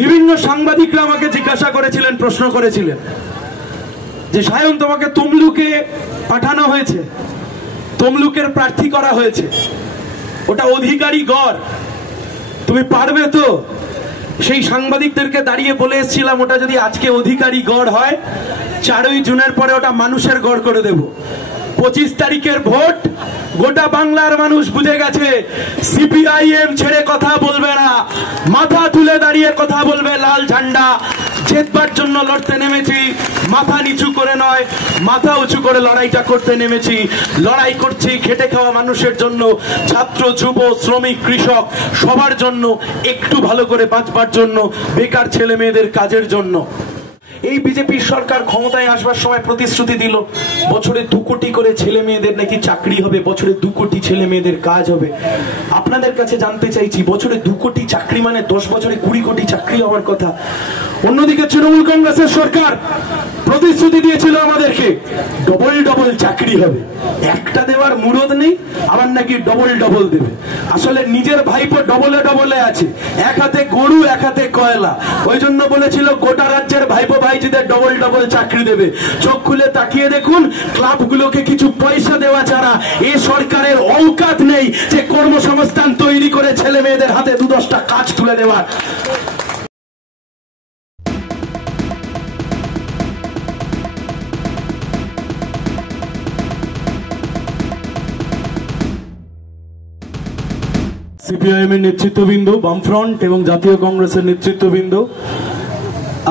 বিভিন্ন সাংবাদিকরা আমাকে জিজ্ঞাসা করেছিলেন, প্রশ্ন করেছিলেন যে সায়ন, তোমাকে তমলুকে পাঠানো হয়েছে, তমলুকের প্রার্থী করা হয়েছে, ওটা অধিকারী গড়, তুমি পারবে তো? সেই সাংবাদিকদেরকে দাঁড়িয়ে বলে এসেছিলাম, ওটা যদি আজকে অধিকারী গড় হয়, 4ই জুনের পরে ওটা মানুষের গড় করে দেব। 25 তারিখের ভোট গোটা বাংলার মানুষ বুঝে গেছে, সিপিআইএম ছেড়ে কথা বলবে না, মাথা তুলে দাঁড়িয়ে কথা বলবে। লাল ঝান্ডা জেতবার জন্য লড়তে নেমেছি, মাথা নিচু করে নয়, মাথা উঁচু করে লড়াইটা করতে নেমেছি। লড়াই করছি খেটে খাওয়া মানুষের জন্য, ছাত্র, যুব, শ্রমিক, কৃষক সবার জন্য, একটু ভালো করে বাঁচবার জন্য, বেকার ছেলে মেয়েদের কাজের জন্য। এই বিজেপির সরকার ক্ষমতায় আসবার সময় প্রতিশ্রুতি দিল বছরে 2 কোটি করে ছেলে মেয়েদের নাকি চাকরি হবে, বছরে 2 কোটি ছেলে মেয়েদের কাজ হবে। আপনাদের কাছে জানতে চাইছি, বছরে 2 কোটি চাকরি মানে 10 বছরে 20 কোটি চাকরি হওয়ার কথা। অন্যদিকে তৃণমূল কংগ্রেসের সরকার প্রতিশ্রুতি দিয়েছিল আমাদেরকে ডবল চাকরি হবে, একটা দেওয়ার মুরদ নেই, আবার নাকি ডবল দেবে। আসলে নিজের ভাইপো ডবলে আছে, এক হাতে গরু এক হাতে কয়লা। ওই জন্য বলেছিল গোটা রাজ্যের ভাইপো ভাইজিদের ডবল চাকরি দেবে। চোখ খুলে তাকিয়ে দেখুন, ক্লাবগুলোকে কিছু পয়সা দেওয়া ছাড়া এই সরকারের অৌকাত নেই যে কর্মসংস্থান তৈরি করে ছেলে মেয়েদের হাতে 2-10টা কাজ তুলে দেওয়ার। সিপিআইএম এর নেতৃত্ববৃন্দ, বামফ্রন্ট এবং জাতীয় কংগ্রেসের নেতৃত্ববৃন্দ,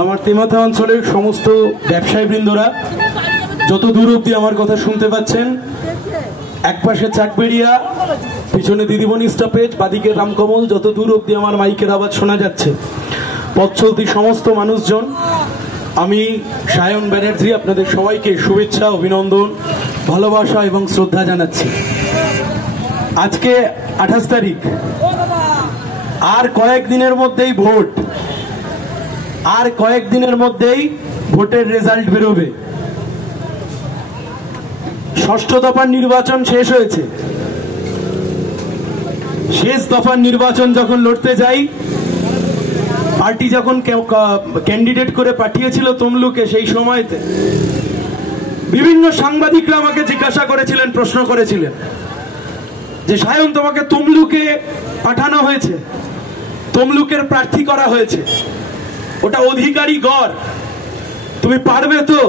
আমার তেমাথা অঞ্চলের সমস্ত ব্যবসায়ী বৃন্দরা, যত দূর অব্দি আমার কথা শুনতে পাচ্ছেন, একপাশে চাকবেড়িয়া, পিছনে দিদিমণি স্টপেজ, বাদিকে রামকমল, যত দূর অব্দি আমার মাইকের আওয়াজ শোনা যাচ্ছে, পথ চলতি সমস্ত মানুষজন, আমি সায়ন ব্যানার্জি আপনাদের সবাইকে শুভেচ্ছা, অভিনন্দন, ভালোবাসা এবং শ্রদ্ধা জানাচ্ছি। আজকে 28 তারিখ, আর কয়েকদিনের মধ্যেই ভোট, আর কয়েকদিনের মধ্যেই ভোটের রেজাল্ট বেরোবে। 6ষ্ঠ দফার নির্বাচন শেষ হয়েছে। শেষ দফার নির্বাচন যখন লড়তে যাই, পার্টি যখন ক্যান্ডিডেট করে পাঠিয়েছিল তমলুকে, সেই সময়তে বিভিন্ন সাংবাদিকরা আমাকে জিজ্ঞাসা করেছিলেন, প্রশ্ন করেছিলেন যে সায়ন, তোমাকে তমলুকে পাঠানো হয়েছে, তমলুকের প্রার্থী করা হয়েছে, ওটা অধিকারী গড়, তুমি পারবে তো?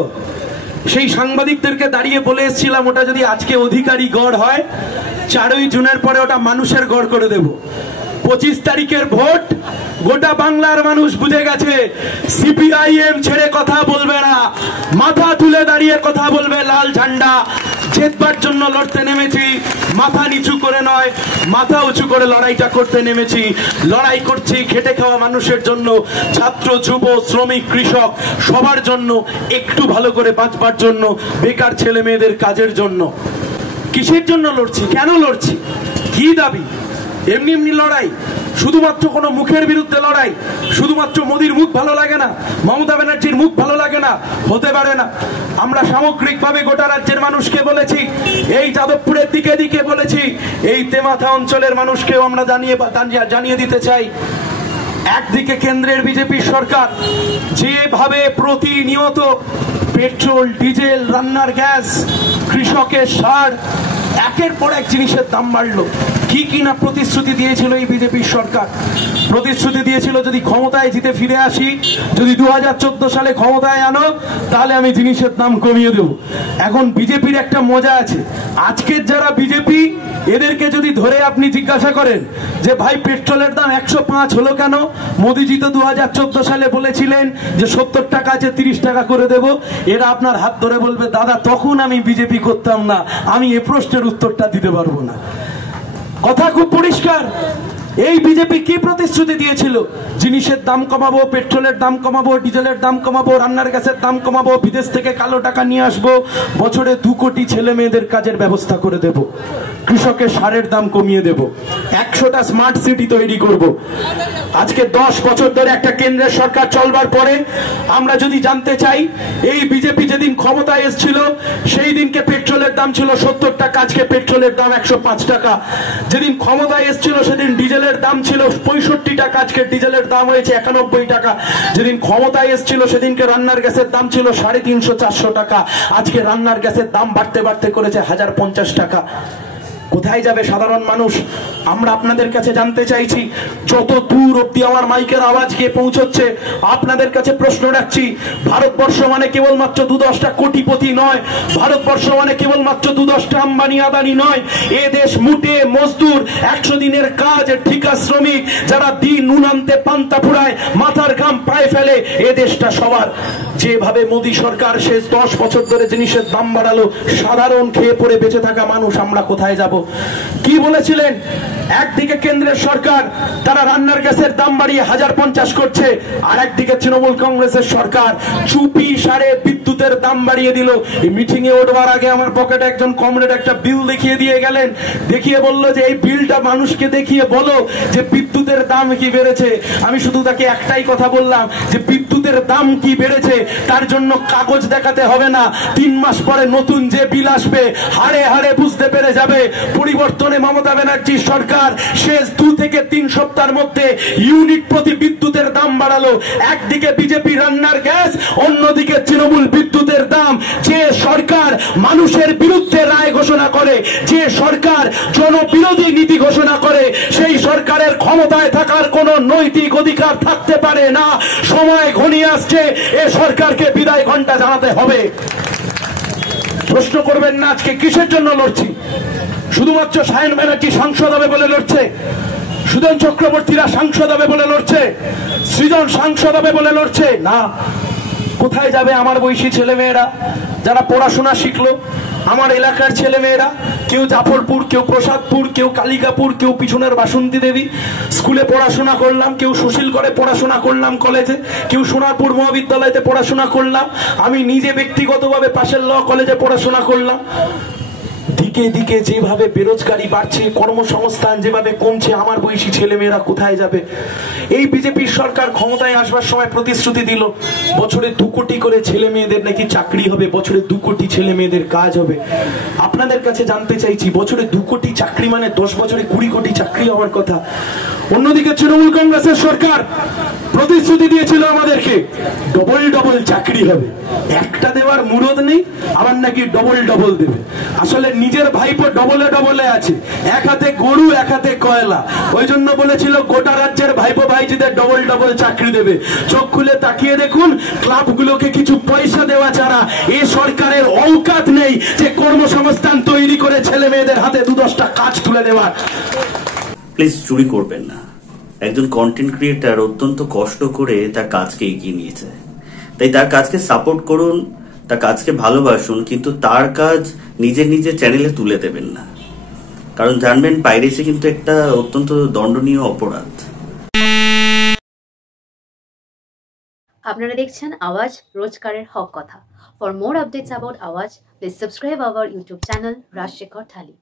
সেই সাংবাদিকদেরকে দাঁড়িয়ে বলে এসেছিলাম, ওটা যদি আজকে অধিকারী গড় হয়, 4ই জুনের পরে ওটা মানুষের গড় করে দেব। 25 তারিখের ভোট গোটা বাংলার মানুষ বুঝে গেছে, সিপিআইএম ছেড়ে কথা বলবে না, মাথা তুলে দাঁড়িয়ে কথা বলবে। লাল ঝান্ডা জেতবার জন্য লড়তে নেমেছি, মাথা নিচু করে নয়, মাথা উঁচু করে লড়াইটা করতে নেমেছি। লড়াই করছি খেটে খাওয়া মানুষের জন্য, ছাত্র, যুব, শ্রমিক, কৃষক সবার জন্য, একটু ভালো করে বাঁচবার জন্য, বেকার ছেলে মেয়েদের কাজের জন্য। কিসের জন্য লড়ছি, কেন লড়ছি, কি দাবি? এমনি লড়াই, শুধুমাত্র কোনো মুখের বিরুদ্ধে লড়াই, শুধুমাত্র মোদির মুখ ভালো লাগে না, মমতা ব্যানার্জির মুখ ভালো লাগে না, হতে পারে না। আমরা সামগ্রিকভাবে গোটা রাজ্যের মানুষকে বলেছি, এই যাদবপুরের দিকে বলেছি, এই তেমাথা অঞ্চলের মানুষকেও আমরা জানিয়ে দিতে চাই, একদিকে কেন্দ্রের বিজেপির সরকার যেভাবে প্রতিনিয়ত পেট্রোল, ডিজেল, রান্নার গ্যাস, কৃষকের সার, একের পর এক জিনিসের দাম বাড়লো। কি না প্রতিশ্রুতি দিয়েছিল এই বিজেপির সরকার। প্রতিশ্রুতি দিয়েছিল, যদি ক্ষমতায় জিতে ফিরে আসি, যদি 2014 সালে ক্ষমতায় আনো, তাহলে আমি জিনিসের দাম কমিয়ে দেব। এখন বিজেপির একটা মজা আছে, আজকের যারা বিজেপি, এদেরকে যদি ধরে আপনি জিজ্ঞাসা করেন যে ভাই পেট্রোলের দাম 105 হলো কেন, মোদিজি তো 2014 সালে বলেছিলেন যে 70 টাকা আছে 30 টাকা করে দেব, এরা আপনার হাত ধরে বলবে, দাদা তখন আমি বিজেপি করতাম না, আমি এ প্রশ্নের উত্তরটা দিতে পারবো না। কথা খুব পরিষ্কার, এই বিজেপি কি প্রতিশ্রুতি দিয়েছিল? জিনিসের দাম কমাবো, পেট্রোলের দাম কমাবো, ডিজেলের দাম কমাবো, রান্নার গ্যাসের দাম কমাবো, বিদেশ থেকে কালো টাকা নিয়ে আসবো, বছরে 2 কোটি ছেলে মেয়েদের কাজের ব্যবস্থা করে দেব, কৃষকের সারের দাম কমিয়ে দেব, 100টা স্মার্ট সিটি তৈরি করব। আজকে 10 বছর ধরে একটা কেন্দ্রের সরকার চলবার পরে আমরা যদি জানতে চাই, এই বিজেপি যেদিন ক্ষমতায় এসেছিল সেই দিনকে পেট্রোলের দাম ছিল 70 টাকা, আজকে পেট্রোলের দাম 105 টাকা। যেদিন ক্ষমতায় এসেছিল সেদিন ডিজেল ডিজেলের দাম ছিল 65 টাকা, আজকে ডিজেলের দাম হয়েছে 91 টাকা। যেদিন ক্ষমতায় এসেছিল সেদিনকে রান্নার গ্যাসের দাম ছিল 350-400 টাকা, আজকে রান্নার গ্যাসের দাম বাড়তে বাড়তে করেছে 1050 টাকা। কোথায় যাবে সাধারণ মানুষ? আমরা আপনাদের কাছে জানতে চাইছি, যত দূর অব্দি আমার মাইকের আওয়াজ গিয়ে পৌঁছচ্ছে, আপনাদের কাছে প্রশ্ন রাখছি, ভারতবর্ষ মানে কেবলমাত্র 2-10টা কোটিপতি নয়, ভারতবর্ষ মানে কেবলমাত্র 2-10টা আম্বানি আদানি নয়। এ দেশ মুটে মজদুর, 100 দিনের কাজ ঠিকা শ্রমিক, যারা দিন নুন আনতে পান্তা ফুরায়, মাথার ঘাম পায়ে ফেলে, এ দেশটা সবার। যেভাবে মোদী সরকার শেষ 10 বছর ধরে জিনিসের দাম বাড়ালো, সাধারণ খেয়ে পড়ে বেঁচে থাকা মানুষ আমরা কোথায় যাব? কি বলেছিলেন? একদিকে কেন্দ্রের সরকার তারা রান্নার গ্যাসের দাম বাড়িয়ে 1050 করছে, আর একদিকে তৃণমূল কংগ্রেসের সরকার চুপি সারে বিদ্যুতের দাম বাড়িয়ে দিল। এই মিটিং এ ওঠবার আগে আমার পকেটে একজন কমরেড একটা বিল দেখিয়ে দিয়ে গেলেন, দেখিয়ে বলল যে এই বিলটা মানুষকে দেখিয়ে বলো যে বিদ্যুতের দাম কি বেড়েছে। আমি শুধু তাকে একটাই কথা বললাম যে বিদ্যুতের দাম কি বেড়েছে তার জন্য কাগজ দেখাতে হবে না, 3 মাস পরে নতুন যে বিল আসবে হাড়ে হাড়ে বুঝতে পেরে যাবে। পরিবর্তনে মমতা ব্যানার্জির সরকার শেষ 2 থেকে 3 সপ্তাহের মধ্যে ইউনিট প্রতি বিদ্যুতের দাম বাড়ালো। একদিকে বিজেপি রান্নার গ্যাস, অন্যদিকে তৃণমূল বিদ্যুতের দাম। যে সরকার মানুষের বিরুদ্ধে রায় ঘোষণা করে, যে সরকার জনবিরোধী নীতি ঘোষণা করে, সেই সরকারের ক্ষমতায় থাকার কোনো নৈতিক অধিকার থাকতে পারে না। সময় ঘনিয়ে আসছে, এ সরকারকে বিদায় ঘন্টা জানাতে হবে। প্রশ্ন করবেন না আজকে কিসের জন্য লড়ছি? শুধুমাত্র সায়ন ব্যানার্জি সাংসদ হবে বলে লড়ছে, সুজন চক্রবর্তীরা সাংসদ হবে বলে লড়ছে, সৃজন সাংসদ হবে বলে লড়ছে না। কোথায় যাবে আমার বয়সী ছেলেমেয়েরা যারা পড়াশোনা শিখলো? আমার এলাকার ছেলেমেয়েরা, কেউ জাফরপুর, কেউ প্রসাদপুর, কেউ কালিকাপুর, কেউ পিছনের বাসন্তী দেবী স্কুলে পড়াশোনা করলাম, কেউ সুশীলগড়ে পড়াশোনা করলাম কলেজে, কেউ সোনারপুর মহাবিদ্যালয়তে পড়াশোনা করলাম, আমি নিজে ব্যক্তিগতভাবে পাশের ল কলেজে পড়াশোনা করলাম। দিকে দিকে যেভাবে বেরোজগারি বাড়ছে, কর্মসংস্থান যেভাবে কমছে, আমার বয়সী ছেলেমেয়েরা কোথায় যাবে? এই বিজেপির সরকার ক্ষমতায় আসবার সময় প্রতিশ্রুতি দিল বছরে 2 কোটি করে ছেলে মেয়েদের নাকি চাকরি হবে, বছরে 2 কোটি ছেলে মেয়েদের কাজ হবে। আপনাদের কাছে জানতে চাইছি, বছরে 2 কোটি চাকরি মানে 10 বছরে 20 কোটি চাকরি হওয়ার কথা। অন্যদিকে তৃণমূল কংগ্রেসের সরকার প্রতিশ্রুতি দিয়েছিল আমাদেরকে ডবল ডবল চাকরি হবে, একটা দেওয়ার মুরদ নেই, আবার নাকি ডবল ডবল দেবে। আসলে নিজের ভাইপো ডবলে ডবলে আছে, এক হাতে গরু এক হাতে কয়লা। ওই জন্য বলেছিল গোটা রাজ্যের ভাইপো ভাইজিদের ডবল ডবল চাকরি দেবে। চোখ খুলে তাকিয়ে দেখুন, ক্লাবগুলোকে কিছু পয়সা দেওয়া ছাড়া এ সরকারের অওকাত নেই যে কর্মসংস্থান তৈরি করে ছেলে মেয়েদের হাতে 2-10টা কাজ তুলে দেওয়ার। প্লিজ চুরি করবেন না। একজন কন্টেন্ট ক্রিয়েটার অত্যন্ত কষ্ট করে তার কাজকে এগিয়ে নিয়েছে, তাই তার কাজকে সাপোর্ট করুন, তার কাজকে ভালোবাসুন, কিন্তু তার কাজ নিজের চ্যানেলে তুলে দেবেন না। কারণ জানবেন পাইরেসি কিন্তু একটা অত্যন্ত দণ্ডনীয় অপরাধ। আপনারা দেখছেন আওয়াজ, রোজকারের হক কথা। For more updates about Awaaz, please subscribe our YouTube channel Rajasekhar thali.